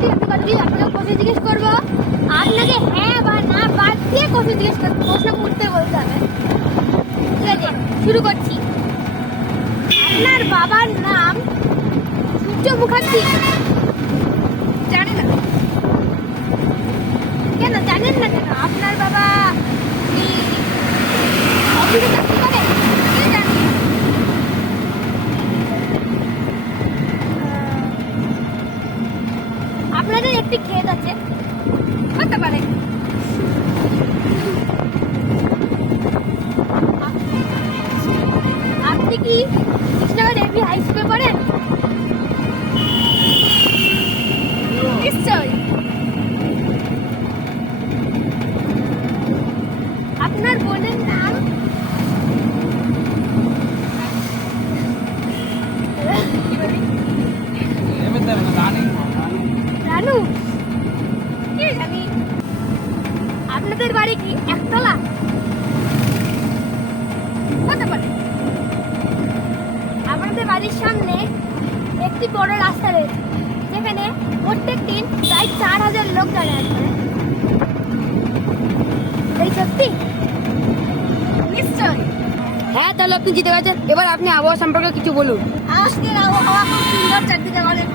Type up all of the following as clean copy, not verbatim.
সত্যি আমি কথাটি আপনাকে প্রশ্ন জিজ্ঞেস করবো, আপনাকে হ্যাঁ বা না বাদ দিয়ে প্রশ্ন জিজ্ঞেস করবো, প্রশ্ন উঠতে বলতে হবে। ঠিক আছে, শুরু করছি। আপনার বাবার নাম সূর্য মুখার্জি? জানেন না? কেন জানেন না কেন? আপনার বাবা কি অফিসে চাকরি করে? কে জানে? আপনাদের একটি ক্ষেত আছে, হতে পারে। আপনি কি কৃষ্ণনগর এমপি হাই স্কুলে পড়েন? নিশ্চয়। আপনার বোনের নাম? রানু? কে জানি। আপনাদের বাড়ি কি একতলা? হতে পারে। আপনাদের বাড়ির সামনে একটি বড় রাস্তা রয়েছে, যেখানে প্রত্যেক দিন প্রায় 4000 লোক যাতায়াত করে। এই সত্যি? নিশ্চয়। হ্যাঁ, তাহলে আপনি জিতে গেছেন। এবার আপনি আবহাওয়া সম্পর্কে কিছু বলুন। আজকের আবহাওয়া খুব সুন্দর, চারদিকে অনেক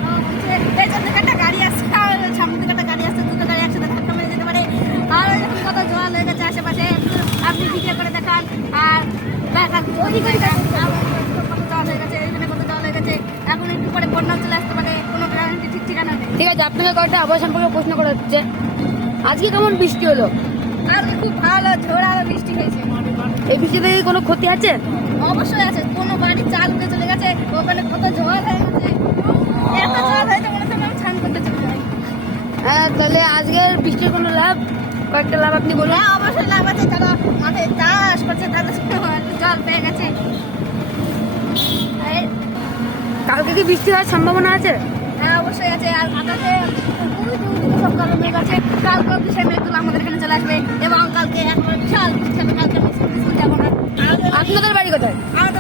পেছন থেকে একটা গাড়ি আসছে, আর সামনে থেকে একটা গাড়ি আসছে, দুটো গাড়ি একসাথে ধাক্কা মেরে যেতে পারে। আর এখন কত জল হয়ে গেছে আশেপাশে, আপনি ভিডিও করে দেখান। আর ব্যাস, আর ওদিকে কত জল হয়ে গেছে, এখানে কত জল হয়ে গেছে। এখন একটু পরে বন্যা চলে আসতে পারে, কোনো গ্যারান্টি ঠিক ঠিকানা নেই। ঠিক আছে, আপনাকে কয়েকটা আবহাওয়া সম্পর্কে প্রশ্ন করা হচ্ছে। আজকে কেমন বৃষ্টি হলো? আর খুব ভালো ঝোড়া বৃষ্টি হয়েছে। এই বৃষ্টিতে কি কোনো ক্ষতি আছে? অবশ্যই আছে, কোনো বাড়ির চাল উঠে চলে গেছে, ওখানে কত জল হয়ে গেছে। এত জল হয়েছে মনে হচ্ছে আমি স্নান করতে চলে যাই। হ্যাঁ, তাহলে আজকের বৃষ্টির কোনো লাভ, কয়েকটা লাভ আপনি বলুন। হ্যাঁ, অবশ্যই লাভ আছে, যারা মাঠে চাষ করছে তাদের একটু জল পেয়ে গেছে। কালকে কি বৃষ্টি হওয়ার সম্ভাবনা আছে? হ্যাঁ, অবশ্যই আছে। আর আকাশে সব কালো মেঘ আছে, কালকে বিশাল মেঘগুলো আমাদের এখানে চলে আসবে এবং কালকে একবার বিশাল বৃষ্টি হবে। কালকে আমি স্কুল যাবো না। আপনাদের বাড়ি কোথায়? আমাদের